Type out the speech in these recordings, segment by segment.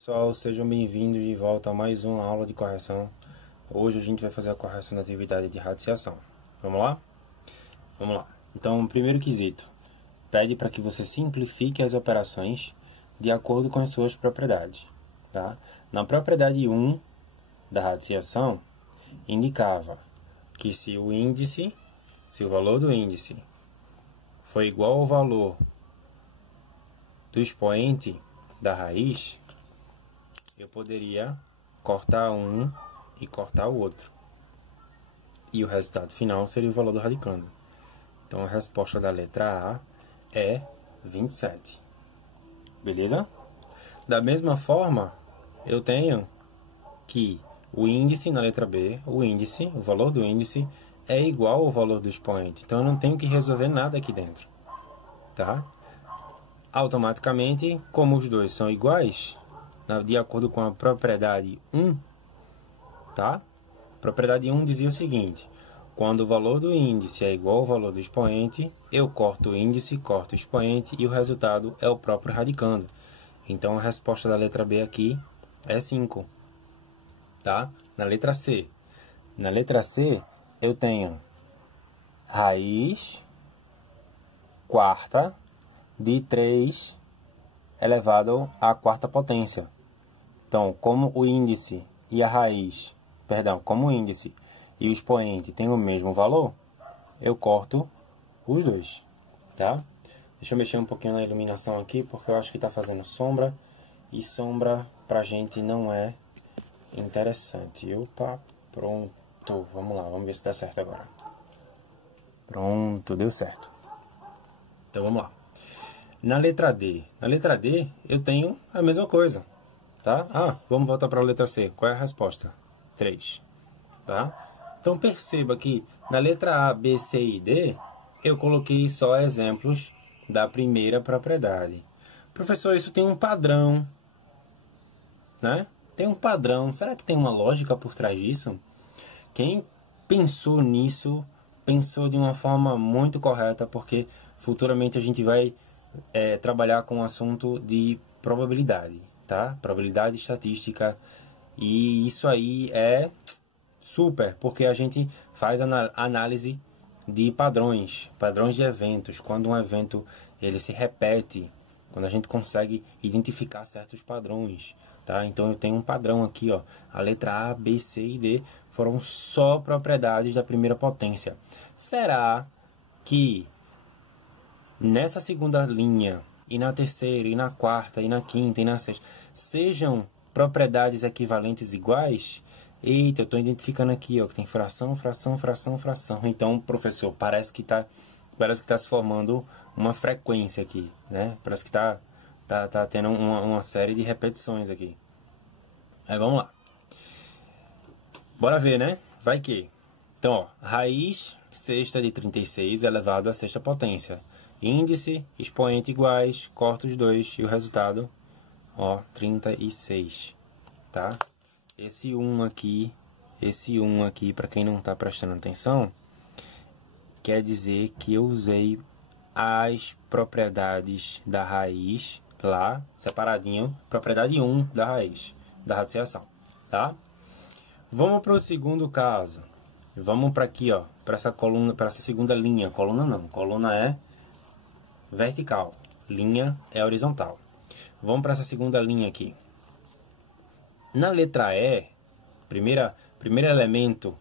Pessoal, sejam bem-vindos de volta a mais uma aula de correção. Hoje a gente vai fazer a correção da atividade de radiciação. Vamos lá? Vamos lá. Então, o primeiro quesito pede para que você simplifique as operações de acordo com as suas propriedades. Tá? Na propriedade 1 da radiciação, indicava que se o valor do índice for igual ao valor do expoente da raiz, eu poderia cortar um e cortar o outro. E o resultado final seria o valor do radicando. Então, a resposta da letra A é 27. Beleza? Da mesma forma, eu tenho que o índice na letra B, o valor do índice, é igual ao valor do expoente. Então, eu não tenho que resolver nada aqui dentro. Tá? Automaticamente, como os dois são iguais, de acordo com a propriedade 1, tá? Propriedade 1 dizia o seguinte: quando o valor do índice é igual ao valor do expoente, eu corto o índice, corto o expoente e o resultado é o próprio radicando. Então, a resposta da letra B aqui é 5, tá? Na letra C. Na letra C, eu tenho raiz quarta de 3 elevado à quarta potência. Então, como o índice e a raiz, como o índice e o expoente têm o mesmo valor, eu corto os dois, tá? Deixa eu mexer um pouquinho na iluminação aqui, porque eu acho que está fazendo sombra, e sombra pra gente não é interessante. Opa, pronto, vamos lá, vamos ver se dá certo agora. Pronto, deu certo. Então, vamos lá. Na letra D, eu tenho a mesma coisa. Tá? Vamos voltar para a letra C. Qual é a resposta? 3. Tá? Então, perceba que na letra A, B, C e D, eu coloquei só exemplos da primeira propriedade. Professor, isso tem um padrão, né? Tem um padrão. Será que tem uma lógica por trás disso? Quem pensou nisso, pensou de uma forma muito correta, porque futuramente a gente vai trabalhar com o assunto de probabilidade. Tá? Probabilidade estatística, e isso aí é super, porque a gente faz análise de padrões de eventos, quando um evento ele se repete, quando a gente consegue identificar certos padrões, tá? Então eu tenho um padrão aqui, ó, a letra A, B, C e D foram só propriedades da primeira potência. Será que nessa segunda linha, e na terceira, e na quarta, e na quinta, e na sexta, sejam propriedades equivalentes iguais? Eita, eu estou identificando aqui, ó, que tem fração, fração, fração, fração. Então, professor, parece que tá se formando uma frequência aqui, né? Parece que tá tendo uma série de repetições aqui. Aí, vamos lá. Bora ver, né? Vai que. Então, ó, raiz sexta de 36 elevado à sexta potência. Índice, expoente iguais, corta os dois e o resultado, ó, 36, tá? Esse 1 aqui, para quem não está prestando atenção, quer dizer que eu usei as propriedades da raiz lá, separadinho, propriedade 1 da raiz, da radiciação, tá? Vamos para o segundo caso. Vamos para aqui, ó, para essa coluna, para essa segunda linha. Coluna não, coluna é vertical, linha é horizontal. Vamos para essa segunda linha aqui. Na letra E, primeiro elemento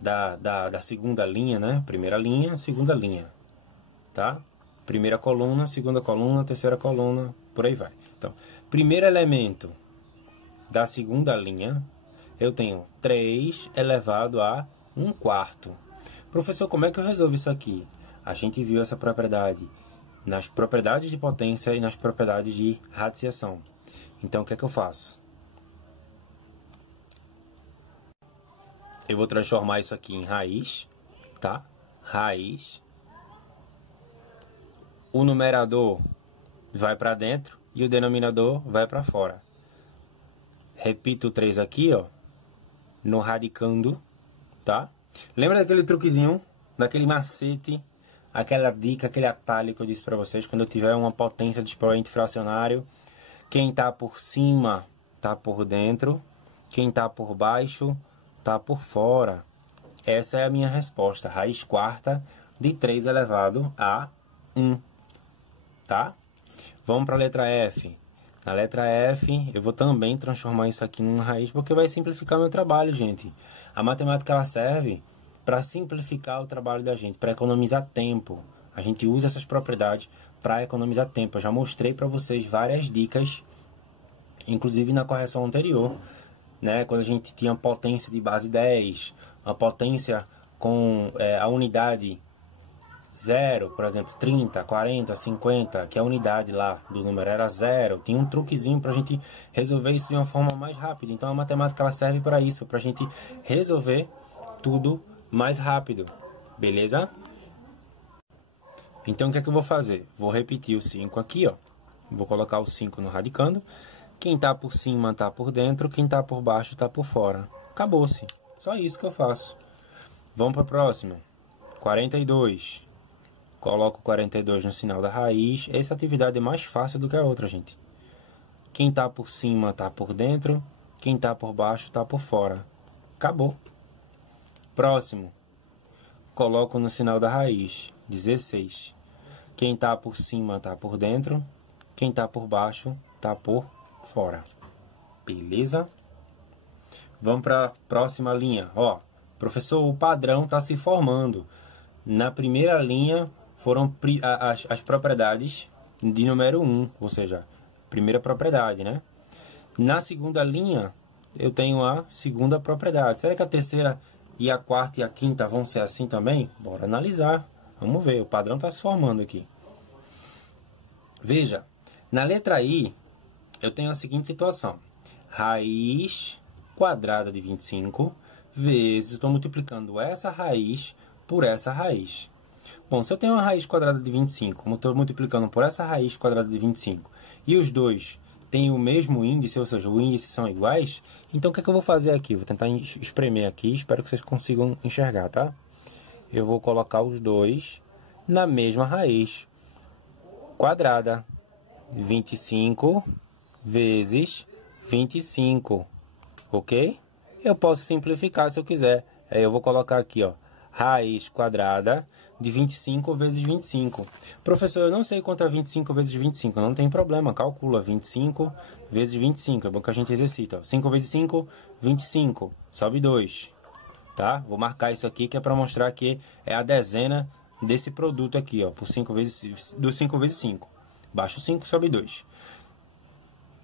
da segunda linha, né? Primeira linha, segunda linha, tá? Primeira coluna, segunda coluna, terceira coluna, por aí vai. Então, primeiro elemento da segunda linha, eu tenho 3 elevado a 1/4. Professor, como é que eu resolvo isso aqui? A gente viu essa propriedade nas propriedades de potência e nas propriedades de radiciação. Então, o que é que eu faço? Eu vou transformar isso aqui em raiz, tá? Raiz. O numerador vai para dentro e o denominador vai para fora. Repito o 3 aqui, ó, no radicando, tá? Lembra daquele truquezinho, daquele macete, aquela dica, aquele atalho que eu disse para vocês? Quando eu tiver uma potência de expoente fracionário, quem está por cima tá por dentro. Quem tá por baixo, tá por fora. Essa é a minha resposta. Raiz quarta de 3 elevado a 1. Tá? Vamos para a letra F. Na letra F, eu vou também transformar isso aqui numa raiz, porque vai simplificar meu trabalho, gente. A matemática, ela serve para simplificar o trabalho da gente, para economizar tempo. A gente usa essas propriedades para economizar tempo. Eu já mostrei para vocês várias dicas, inclusive na correção anterior, né? Quando a gente tinha potência de base 10, a potência com a unidade 0, por exemplo, 30, 40, 50, que a unidade lá do número era 0. Tinha um truquezinho para a gente resolver isso de uma forma mais rápida. Então a matemática, ela serve para isso, para a gente resolver tudo mais rápido. Beleza? Então o que é que eu vou fazer? Vou repetir o 5 aqui, ó. Vou colocar o 5 no radicando. Quem tá por cima tá por dentro, quem tá por baixo tá por fora. Acabou-se. Só isso que eu faço. Vamos para a próxima. 42. Coloco 42 no sinal da raiz. Essa atividade é mais fácil do que a outra, gente. Quem tá por cima tá por dentro, quem tá por baixo tá por fora. Acabou. Próximo. Coloco no sinal da raiz. 16. Quem tá por cima tá por dentro, quem tá por baixo tá por fora. Beleza? Vamos para a próxima linha. Ó, professor, o padrão está se formando. Na primeira linha foram as propriedades de número 1, ou seja, primeira propriedade, né? Na segunda linha, eu tenho a segunda propriedade. Será que a terceira e a quarta e a quinta vão ser assim também? Bora analisar. Vamos ver, o padrão está se formando aqui. Veja, na letra I, eu tenho a seguinte situação. Raiz quadrada de 25 vezes, estou multiplicando essa raiz por essa raiz. Bom, se eu tenho uma raiz quadrada de 25, estou multiplicando por essa raiz quadrada de 25, e os dois têm o mesmo índice, ou seja, os índices são iguais, então o que é que eu vou fazer aqui? Vou tentar espremer aqui, espero que vocês consigam enxergar, tá? Eu vou colocar os dois na mesma raiz quadrada. 25 vezes 25, ok? Eu posso simplificar se eu quiser. Aí eu vou colocar aqui, ó, raiz quadrada de 25 vezes 25. Professor, eu não sei quanto é 25 vezes 25. Não tem problema, calcula 25 vezes 25. É bom que a gente exercita. Ó. 5 vezes 5, 25. Sobe 2. Tá? Vou marcar isso aqui que é para mostrar que é a dezena desse produto aqui, ó, por 5 vezes, do 5 vezes 5. Baixo 5, sobe 2.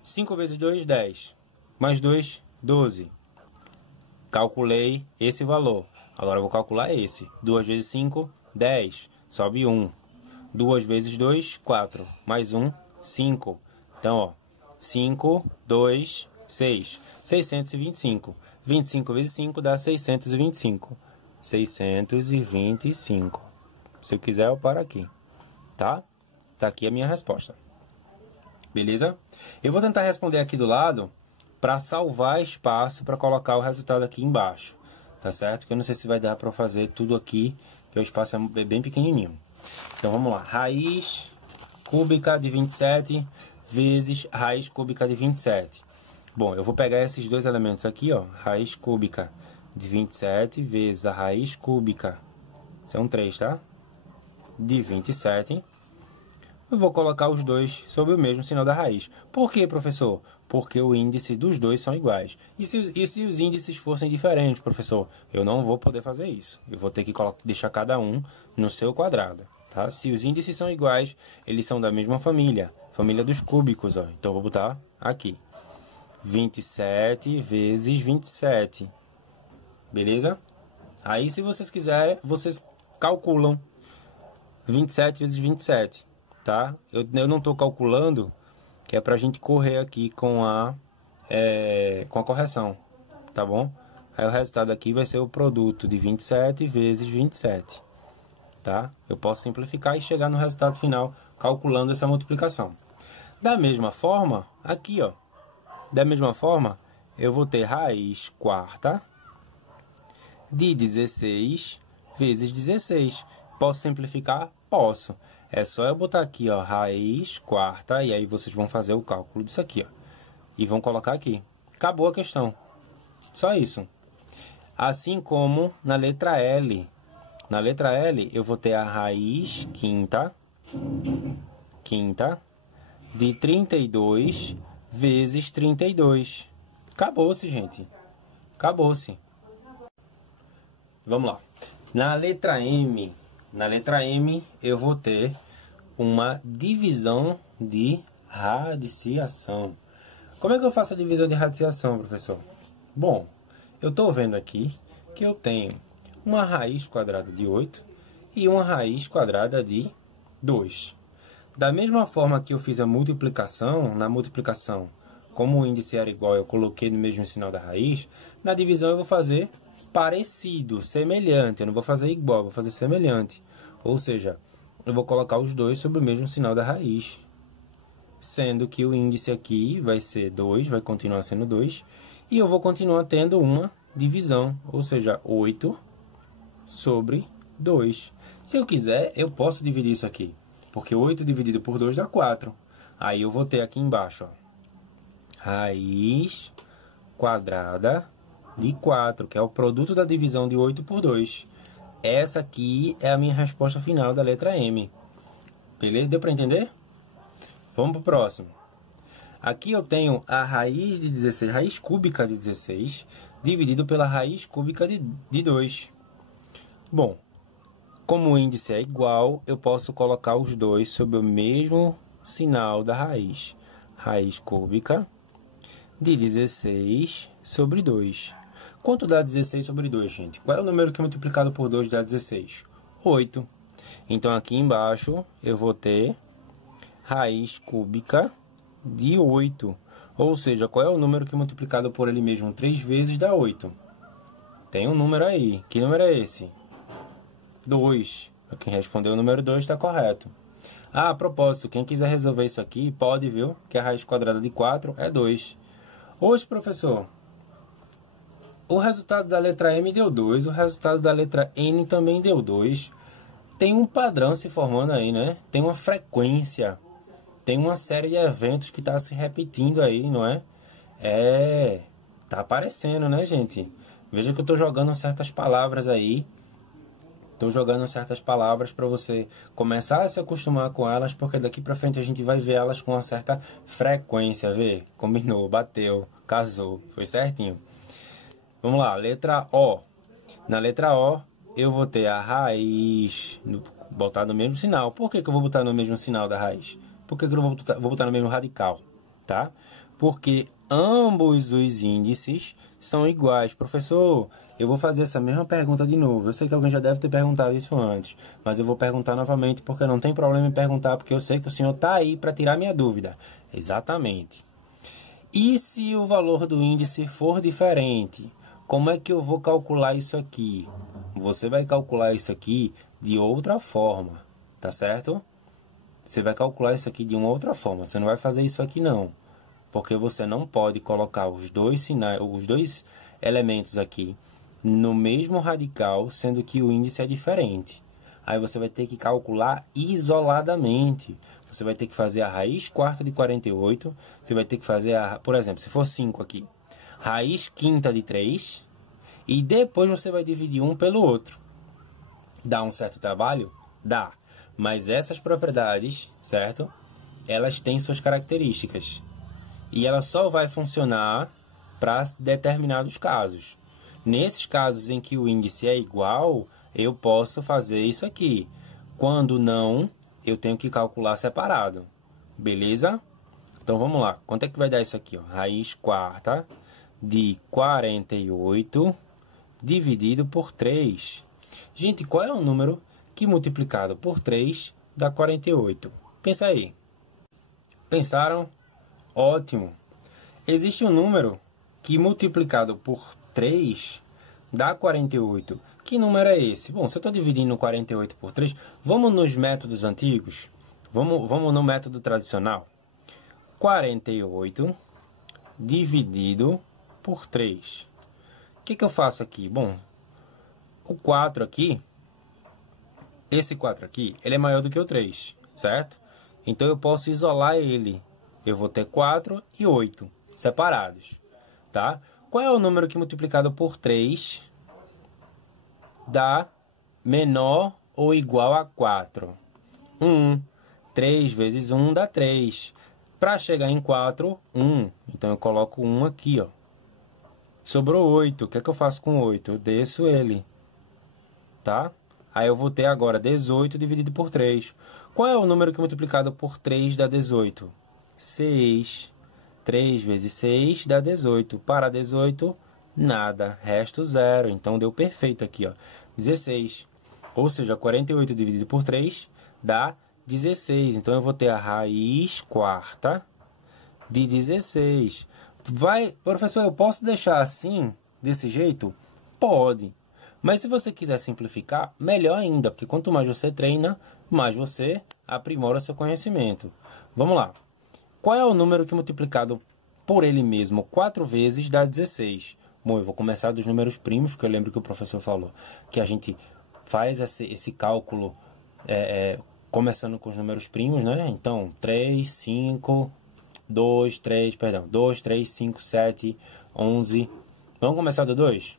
5 vezes 2, 10. Mais 2, 12. Calculei esse valor. Agora eu vou calcular esse. 2 vezes 5, 10. Sobe 1. 2 vezes 2, 4. Mais 1, 5. Então, ó. 5, 2, 6. 625. 25 vezes 5 dá 625. 625. Se eu quiser, eu paro aqui. Tá? Tá aqui a minha resposta. Beleza? Eu vou tentar responder aqui do lado para salvar espaço para colocar o resultado aqui embaixo. Tá certo? Porque eu não sei se vai dar para fazer tudo aqui, que o espaço é bem pequenininho. Então vamos lá. Raiz cúbica de 27 vezes raiz cúbica de 27. Bom, eu vou pegar esses dois elementos aqui, ó. Raiz cúbica de 27 vezes a raiz cúbica. São 3, tá? De 27. Eu vou colocar os dois sob o mesmo sinal da raiz. Por quê, professor? Porque o índice dos dois são iguais. E se os índices fossem diferentes, professor? Eu não vou poder fazer isso. Eu vou ter que deixar cada um no seu quadrado. Tá? Se os índices são iguais, eles são da mesma família. Família dos cúbicos. Ó. Então, eu vou botar aqui. 27 vezes 27. Beleza? Aí, se vocês quiserem, vocês calculam 27 vezes 27. Tá? Eu não estou calculando, que é para a gente correr aqui com a correção, tá bom? Aí o resultado aqui vai ser o produto de 27 vezes 27, tá? Eu posso simplificar e chegar no resultado final calculando essa multiplicação. Da mesma forma, aqui, ó, da mesma forma, eu vou ter raiz quarta de 16 vezes 16. Posso simplificar? Posso. É só eu botar aqui, ó, raiz quarta, e aí vocês vão fazer o cálculo disso aqui, ó. e vão colocar aqui. Acabou a questão. Só isso. Assim como na letra L. Na letra L, eu vou ter a raiz quinta de 32 vezes 32. Acabou-se, gente. Acabou-se. Vamos lá. Na letra M, eu vou ter uma divisão de radiciação. Como é que eu faço a divisão de radiciação, professor? Bom, eu estou vendo aqui que eu tenho uma raiz quadrada de 8 e uma raiz quadrada de 2. Da mesma forma que eu fiz a multiplicação, na multiplicação, como o índice era igual, eu coloquei no mesmo sinal da raiz, na divisão eu vou fazer parecido, semelhante. Eu não vou fazer igual, vou fazer semelhante. Ou seja, eu vou colocar os dois sobre o mesmo sinal da raiz. Sendo que o índice aqui vai ser 2, vai continuar sendo 2. E eu vou continuar tendo uma divisão, ou seja, 8 sobre 2. Se eu quiser, eu posso dividir isso aqui. Porque 8 dividido por 2 dá 4. Aí eu vou ter aqui embaixo, ó, raiz quadrada de 4, que é o produto da divisão de 8 por 2. Essa aqui é a minha resposta final da letra M. Beleza? Deu para entender? Vamos para o próximo. Aqui eu tenho a raiz de 16, raiz cúbica de 16, dividido pela raiz cúbica de 2. Bom, como o índice é igual, eu posso colocar os dois sob o mesmo sinal da raiz. Raiz cúbica de 16 sobre 2. Quanto dá 16 sobre 2, gente? Qual é o número que multiplicado por 2 dá 16? 8. Então, aqui embaixo, eu vou ter raiz cúbica de 8. Ou seja, qual é o número que multiplicado por ele mesmo 3 vezes dá 8? Tem um número aí. Que número é esse? 2. Quem respondeu o número 2 está correto. Ah, a propósito, quem quiser resolver isso aqui, pode, viu? Que a raiz quadrada de 4 é 2. Hoje, professor, o resultado da letra M deu 2, o resultado da letra N também deu 2. Tem um padrão se formando aí, né? Tem uma frequência, tem uma série de eventos que está se repetindo aí, não é? Tá aparecendo, né, gente? Veja que eu estou jogando certas palavras aí. Estou jogando certas palavras para você começar a se acostumar com elas, porque daqui para frente a gente vai ver elas com uma certa frequência, vê? Combinou, bateu, casou, foi certinho. Vamos lá, letra O. Na letra O, eu vou ter a raiz, botar no mesmo sinal. Por que eu vou botar no mesmo sinal da raiz? Por que eu vou botar no mesmo radical? Tá? Porque ambos os índices são iguais. Professor, eu vou fazer essa mesma pergunta de novo. Eu sei que alguém já deve ter perguntado isso antes, mas eu vou perguntar novamente porque não tem problema em perguntar, porque eu sei que o senhor está aí para tirar minha dúvida. Exatamente. E se o valor do índice for diferente? Como é que eu vou calcular isso aqui? Você vai calcular isso aqui de outra forma, tá certo? Você vai calcular isso aqui de uma outra forma. Você não vai fazer isso aqui não, porque você não pode colocar os dois sinais, os dois elementos aqui no mesmo radical, sendo que o índice é diferente. Aí você vai ter que calcular isoladamente. Você vai ter que fazer a raiz quarta de 48. Você vai ter que fazer, por exemplo, se for 5 aqui, raiz quinta de 3. E depois você vai dividir um pelo outro. Dá um certo trabalho? Dá. Mas essas propriedades, certo? Elas têm suas características. E ela só vai funcionar para determinados casos. Nesses casos em que o índice é igual, eu posso fazer isso aqui. Quando não, eu tenho que calcular separado. Beleza? Então, vamos lá. Quanto é que vai dar isso aqui? Ó? Raiz quarta de 48 dividido por 3. Gente, qual é o número que multiplicado por 3 dá 48? Pensa aí. Pensaram? Ótimo. Existe um número que multiplicado por 3 dá 48. Que número é esse? Bom, se eu estou dividindo 48 por 3, vamos nos métodos antigos? Vamos no método tradicional? 48 dividido por 3. O que eu faço aqui? Bom, o 4 aqui, esse 4 aqui, ele é maior do que o 3, certo? Então, eu posso isolar ele. Eu vou ter 4 e 8. separados, tá? Qual é o número que multiplicado por 3 dá menor ou igual a 4? 1. 3 vezes 1 dá 3. Para chegar em 4, 1. Então, eu coloco 1 aqui, ó. Sobrou 8. O que é que eu faço com 8? Eu desço ele, tá? Aí, eu vou ter agora 18 dividido por 3. Qual é o número que multiplicado por 3 dá 18? 6. 3 vezes 6 dá 18. Para 18, nada. Resto 0. Então, deu perfeito aqui, ó. 16. Ou seja, 48 dividido por 3 dá 16. Então, eu vou ter a raiz quarta de 16. Professor, eu posso deixar assim, desse jeito? Pode. Mas se você quiser simplificar, melhor ainda. Porque quanto mais você treina, mais você aprimora seu conhecimento. Vamos lá. Qual é o número que multiplicado por ele mesmo 4 vezes dá 16? Bom, eu vou começar dos números primos, porque eu lembro que o professor falou que a gente faz esse cálculo começando com os números primos, né? Então, 3, 5, 2, 3, 5, 7, 11. Vamos começar do 2?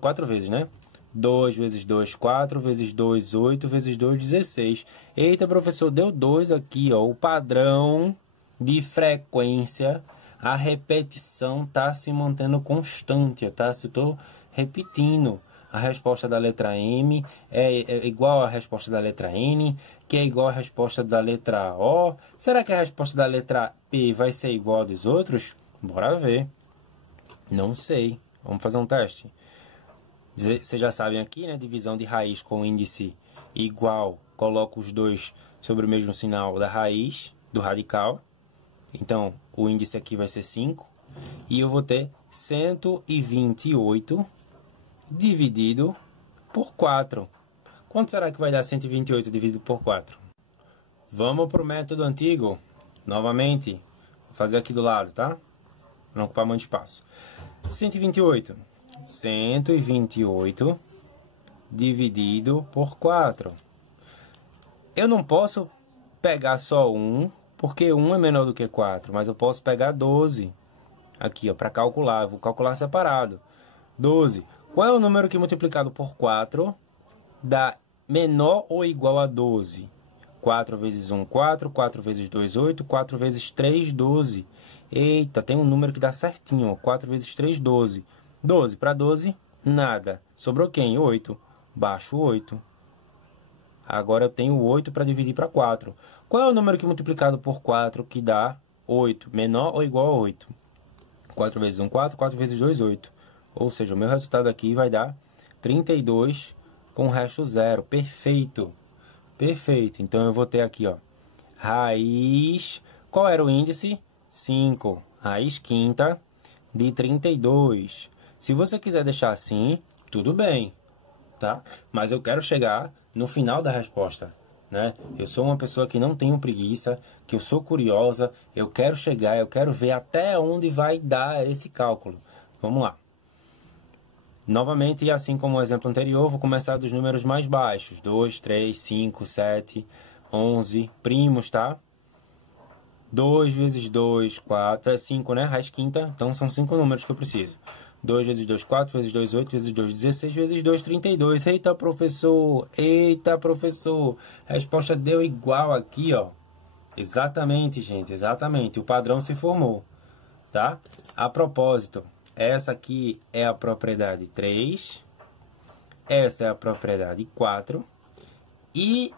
4 vezes, né? 2 vezes 2, 4 vezes 2, 8 vezes 2, 16. Eita, professor, deu 2 aqui, ó. O padrão de frequência, a repetição tá se mantendo constante, tá? Se eu tô repetindo, a resposta da letra M é igual à resposta da letra N, que é igual à resposta da letra O. Será que a resposta da letra P vai ser igual a dos outros? Bora ver. Não sei. Vamos fazer um teste. Vocês já sabem aqui, né? Divisão de raiz com índice igual. Coloco os dois sobre o mesmo sinal da raiz, do radical. Então, o índice aqui vai ser 5. E eu vou ter 128 dividido por 4. Quanto será que vai dar 128 dividido por 4? Vamos para o método antigo. Novamente. Vou fazer aqui do lado, tá? Não ocupar muito espaço. 128. 128 dividido por 4. Eu não posso pegar só 1, porque 1 é menor do que 4, mas eu posso pegar 12 aqui, ó, para calcular. Eu vou calcular separado. 12. Qual é o número que multiplicado por 4 dá menor ou igual a 12? 4 vezes 1, 4. 4 vezes 2, 8. 4 vezes 3, 12. Eita, tem um número que dá certinho, ó. 4 vezes 3, 12. 12 para 12, nada. Sobrou quem? 8. Baixo 8. Agora eu tenho 8 para dividir para 4. Qual é o número que multiplicado por 4 que dá 8? Menor ou igual a 8? 4 vezes 1, 4. 4 vezes 2, 8. Ou seja, o meu resultado aqui vai dar 32 com o resto 0. Perfeito. Perfeito. Então, eu vou ter aqui, ó, raiz... Qual era o índice? 5. Raiz quinta de 32. Se você quiser deixar assim, tudo bem, tá? Mas eu quero chegar no final da resposta, né? Eu sou uma pessoa que não tenho preguiça, que eu sou curiosa, eu quero chegar, eu quero ver até onde vai dar esse cálculo. Vamos lá. Novamente, assim como o exemplo anterior, vou começar dos números mais baixos. 2, 3, 5, 7, 11, primos, tá? 2 vezes 2, 4, é 5, né? Raiz quinta, então são 5 números que eu preciso. 2 vezes 2, 4, vezes 2, 8, vezes 2, 16, vezes 2, 32. Eita, professor! Eita, professor! A resposta deu igual aqui, ó. Exatamente, gente, exatamente. O padrão se formou, tá? A propósito, essa aqui é a propriedade 3. Essa é a propriedade 4. E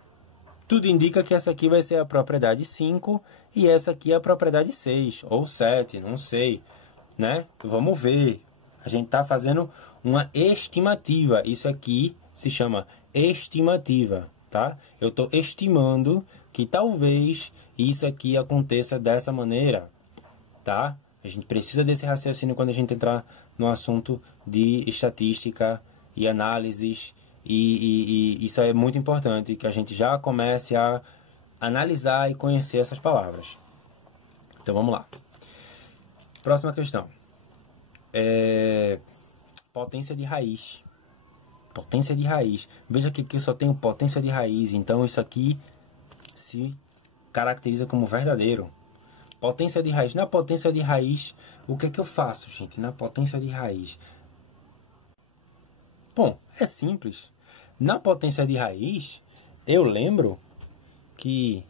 tudo indica que essa aqui vai ser a propriedade 5 e essa aqui é a propriedade 6 ou 7, não sei, né? Vamos ver. A gente está fazendo uma estimativa. Isso aqui se chama estimativa, tá? Eu estou estimando que talvez isso aqui aconteça dessa maneira, tá? A gente precisa desse raciocínio quando a gente entrar no assunto de estatística e análises. E isso é muito importante, que a gente já comece a analisar e conhecer essas palavras. Então, vamos lá. Próxima questão. Potência de raiz. Potência de raiz. Veja que aqui eu só tenho potência de raiz. Então, isso aqui se caracteriza como verdadeiro. Potência de raiz. Na potência de raiz, o que é que eu faço, gente? Na potência de raiz. Bom, é simples. Na potência de raiz, eu lembro que...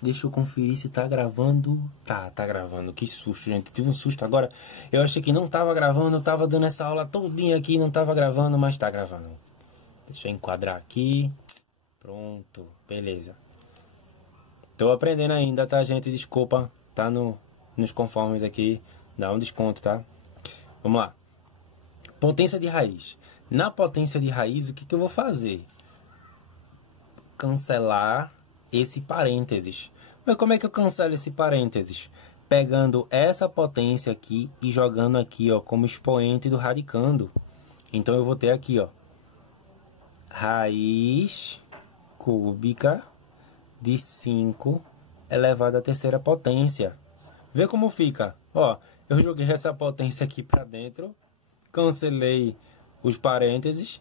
Deixa eu conferir se tá gravando. Tá gravando. Que susto, gente. Tive um susto agora. Eu achei que não tava gravando. Eu tava dando essa aula todinha aqui. Não tava gravando, mas tá gravando. Deixa eu enquadrar aqui. Pronto. Beleza. Tô aprendendo ainda, tá, gente? Desculpa. Tá nos conformes aqui. Dá um desconto, tá? Vamos lá. Potência de raiz. Na potência de raiz, o que eu vou fazer? Cancelar esse parênteses. Mas como é que eu cancelo esse parênteses? Pegando essa potência aqui e jogando aqui, ó, como expoente do radicando. Então eu vou ter aqui, ó, raiz cúbica de 5 elevado à terceira potência. Vê como fica. Ó, eu joguei essa potência aqui para dentro, cancelei os parênteses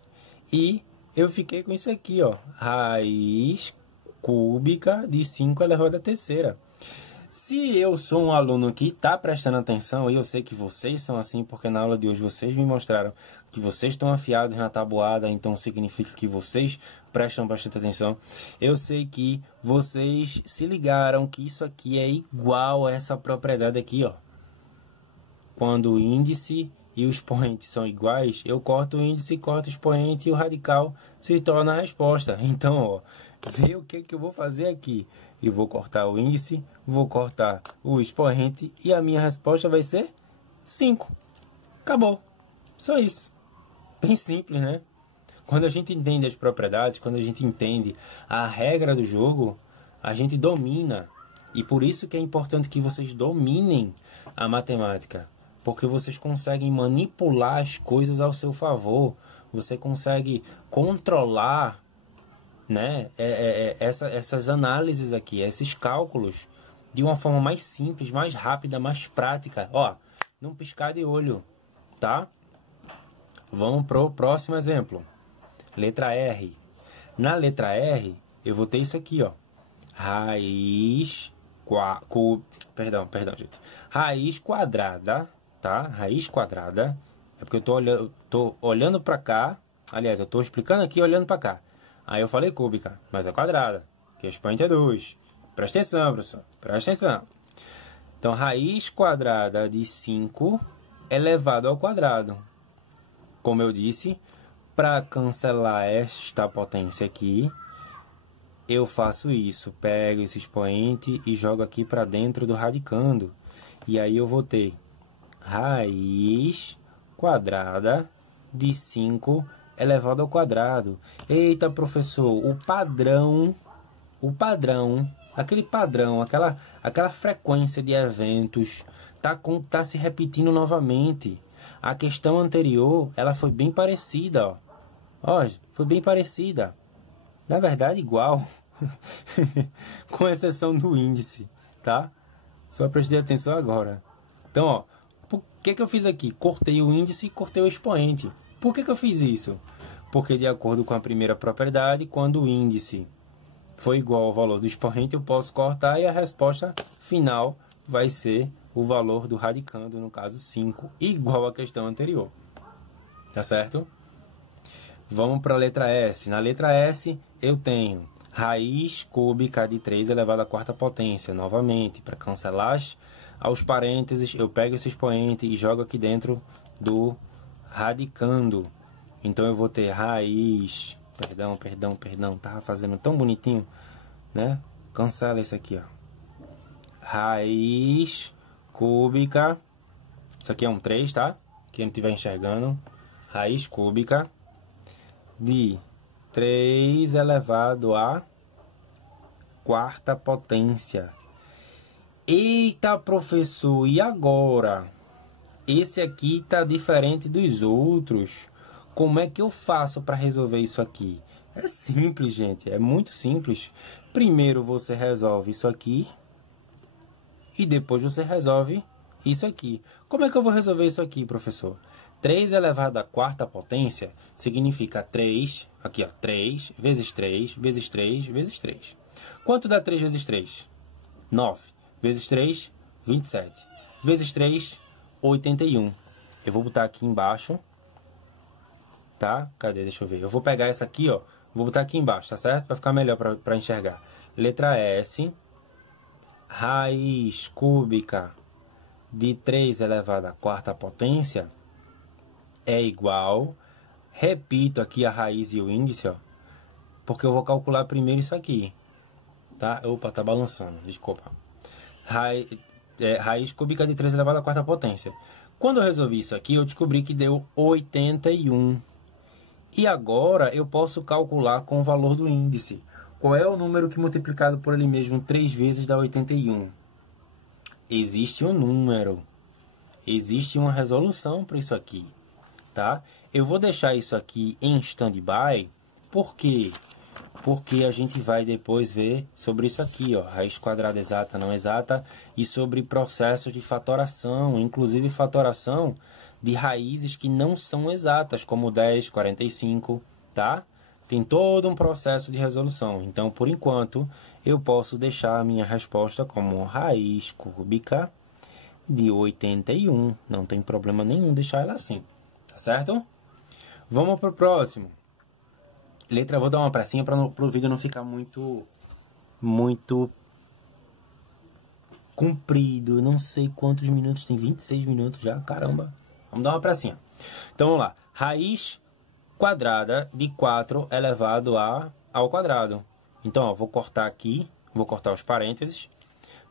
e eu fiquei com isso aqui, ó, raiz cúbica de 5 elevado à terceira. Se eu sou um aluno que está prestando atenção, e eu sei que vocês são assim, porque na aula de hoje vocês me mostraram que vocês estão afiados na tabuada, então significa que vocês prestam bastante atenção. Eu sei que vocês se ligaram que isso aqui é igual a essa propriedade aqui, ó. Quando o índice e o expoente são iguais, eu corto o índice, corto o expoente e o radical se torna a resposta. Então, ó, vê o que eu vou fazer aqui. Eu vou cortar o índice, vou cortar o expoente e a minha resposta vai ser 5. Acabou. Só isso. Bem simples, né? Quando a gente entende as propriedades, quando a gente entende a regra do jogo, a gente domina. E por isso que é importante que vocês dominem a matemática. Porque vocês conseguem manipular as coisas ao seu favor. Você consegue controlar, né, essas análises aqui, esses cálculos, de uma forma mais simples, mais rápida, mais prática. Ó, num piscar de olho, tá? Vamos pro próximo exemplo. Letra R. Na letra R, eu vou ter isso aqui, ó. Raiz... Perdão, gente. Raiz quadrada, tá? Raiz quadrada. É porque eu tô olhando pra cá. Aliás, eu tô explicando aqui olhando pra cá. Aí eu falei cúbica, mas é quadrada. Que o expoente é 2. Presta atenção, professor. Presta atenção. Então, raiz quadrada de 5 elevado ao quadrado. Como eu disse, para cancelar esta potência aqui, eu faço isso. Pego esse expoente e jogo aqui para dentro do radicando. E aí eu vou ter raiz quadrada de 5 elevado ao quadrado. Eita, professor, o padrão, aquele padrão, aquela frequência de eventos tá se repetindo novamente. A questão anterior, ela foi bem parecida, ó. Ó, foi bem parecida. Na verdade, igual. Com exceção do índice, tá? Só prestei atenção agora. Então, ó, por que eu fiz aqui? Cortei o índice e cortei o expoente. Por que eu fiz isso? Porque de acordo com a primeira propriedade, quando o índice for igual ao valor do expoente, eu posso cortar e a resposta final vai ser o valor do radicando, no caso 5, igual à questão anterior. Tá certo? Vamos para a letra S. Na letra S, eu tenho raiz cúbica de 3 elevado à quarta potência. Novamente, para cancelar aos parênteses, eu pego esse expoente e jogo aqui dentro do radicando. Então, eu vou ter raiz... Perdão. Tava fazendo tão bonitinho, né? Cancela isso aqui, ó. Raiz cúbica... Isso aqui é um 3, tá? Quem não estiver enxergando. Raiz cúbica de 3 elevado à quarta potência. Eita, professor, e agora? Esse aqui tá diferente dos outros. Como é que eu faço para resolver isso aqui? É simples, gente. É muito simples. Primeiro você resolve isso aqui. E depois você resolve isso aqui. Como é que eu vou resolver isso aqui, professor? 3 elevado à quarta potência significa 3. Aqui, ó. 3 vezes 3 vezes 3 vezes 3. Quanto dá 3 vezes 3? 9. vezes 3, 27. Vezes 3, 81. Eu vou botar aqui embaixo, tá? Cadê? Deixa eu ver. Eu vou pegar essa aqui, ó. Vou botar aqui embaixo, tá certo? Para ficar melhor para enxergar. Letra S, raiz cúbica de 3 elevado à quarta potência é igual, repito aqui a raiz e o índice, ó, porque eu vou calcular primeiro isso aqui, tá? Opa, tá balançando, desculpa. Raiz cúbica de 3 elevado à quarta potência. Quando eu resolvi isso aqui, eu descobri que deu 81. E agora eu posso calcular com o valor do índice. Qual é o número que multiplicado por ele mesmo 3 vezes dá 81? Existe um número. Existe uma resolução para isso aqui, tá? Eu vou deixar isso aqui em stand-by. Por quê? Porque a gente vai depois ver sobre isso aqui, ó, raiz quadrada exata, não exata, e sobre processos de fatoração, inclusive fatoração de raízes que não são exatas, como 10, 45, tá? Tem todo um processo de resolução. Então, por enquanto, eu posso deixar a minha resposta como raiz cúbica de 81. Não tem problema nenhum deixar ela assim, tá certo? Vamos para o próximo. Letra, vou dar uma pressinha para o vídeo não ficar muito comprido. Não sei quantos minutos, tem 26 minutos já, caramba. Vamos dar uma pressinha. Então, vamos lá. Raiz quadrada de 4 elevado ao quadrado. Então, ó, vou cortar aqui, vou cortar os parênteses.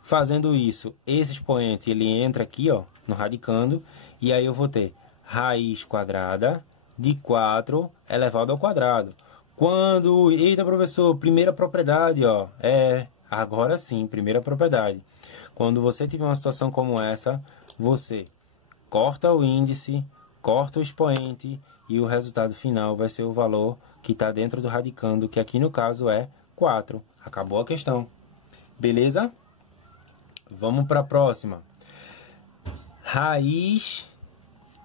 Fazendo isso, esse expoente, ele entra aqui, ó, no radicando. E aí eu vou ter raiz quadrada de 4 elevado ao quadrado. Quando... Eita, professor, primeira propriedade, ó. Agora sim, primeira propriedade. Quando você tiver uma situação como essa, você corta o índice, corta o expoente e o resultado final vai ser o valor que está dentro do radicando, que aqui no caso é 4. Acabou a questão. Beleza? Vamos para a próxima. Raiz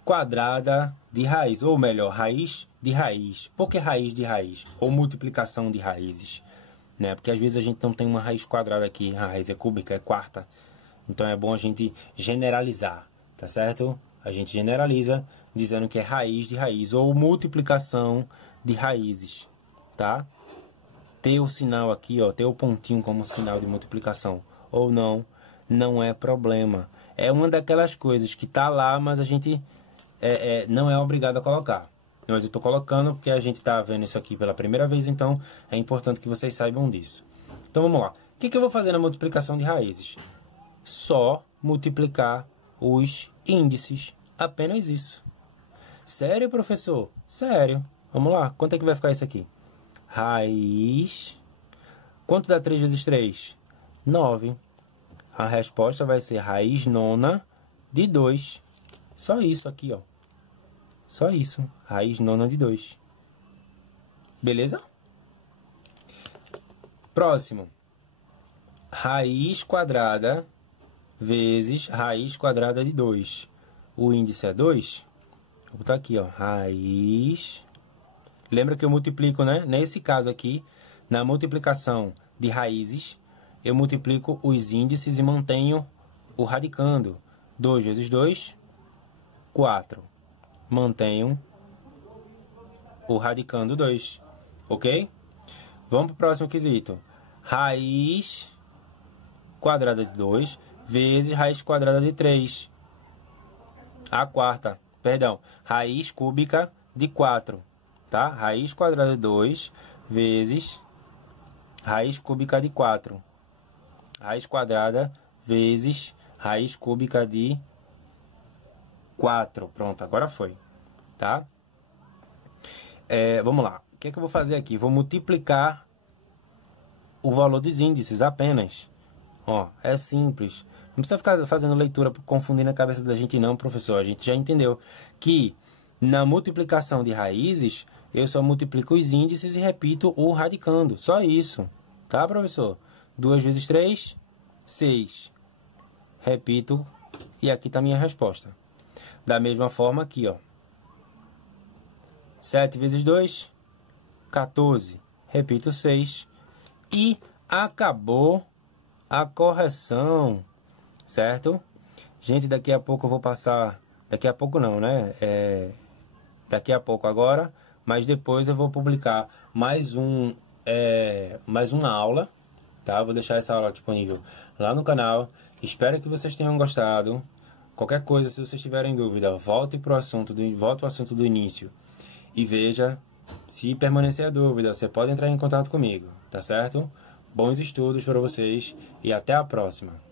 quadrada de raiz, ou melhor, raiz de raiz. Por que raiz de raiz? Ou multiplicação de raízes, né? Porque às vezes a gente não tem uma raiz quadrada aqui, a raiz é cúbica, é quarta. Então é bom a gente generalizar, tá certo? A gente generaliza dizendo que é raiz de raiz, ou multiplicação de raízes, tá? Ter o sinal aqui, ó, ter o pontinho como sinal de multiplicação, ou não, não é problema. É uma daquelas coisas que tá lá, mas a gente não é obrigado a colocar. Mas eu estou colocando porque a gente está vendo isso aqui pela primeira vez, então é importante que vocês saibam disso. Então vamos lá. O que eu vou fazer na multiplicação de raízes? Só multiplicar os índices. Apenas isso. Sério, professor? Sério. Vamos lá. Quanto é que vai ficar isso aqui? Raiz. Quanto dá 3 vezes 3? 9. A resposta vai ser raiz nona de 2. Só isso aqui, ó. Só isso. Raiz nona de 2. Beleza? Próximo. Raiz quadrada vezes raiz quadrada de 2. O índice é 2. Vou botar aqui, ó. Raiz. Lembra que eu multiplico, né? Nesse caso aqui, na multiplicação de raízes, eu multiplico os índices e mantenho o radicando. 2 vezes 2, 4. Mantenho o radicando 2. Ok? Vamos para o próximo quesito. Raiz quadrada de 2 vezes raiz quadrada de 3. A quarta, perdão, raiz cúbica de 4. Tá? Raiz quadrada de 2 vezes raiz cúbica de 4. Raiz quadrada vezes raiz cúbica de 4. Pronto, agora foi. Tá? Vamos lá. O que é que eu vou fazer aqui? Vou multiplicar o valor dos índices apenas. Ó, é simples. Não precisa ficar fazendo leitura, confundindo a cabeça da gente não, professor. A gente já entendeu que na multiplicação de raízes, eu só multiplico os índices e repito o radicando. Só isso. Tá, professor? 2 vezes 3, 6. Repito. E aqui está a minha resposta. Da mesma forma aqui, ó. 7 vezes 2, 14. Repito 6. E acabou a correção certo? Gente, daqui a pouco eu vou passar... Daqui a pouco não, né? Daqui a pouco agora, mas depois eu vou publicar mais uma aula, tá? Vou deixar essa aula disponível lá no canal. Espero que vocês tenham gostado. Qualquer coisa, se vocês tiverem dúvida, volte ao assunto do início e veja. Se permanecer a dúvida, você pode entrar em contato comigo, tá certo? Bons estudos para vocês e até a próxima.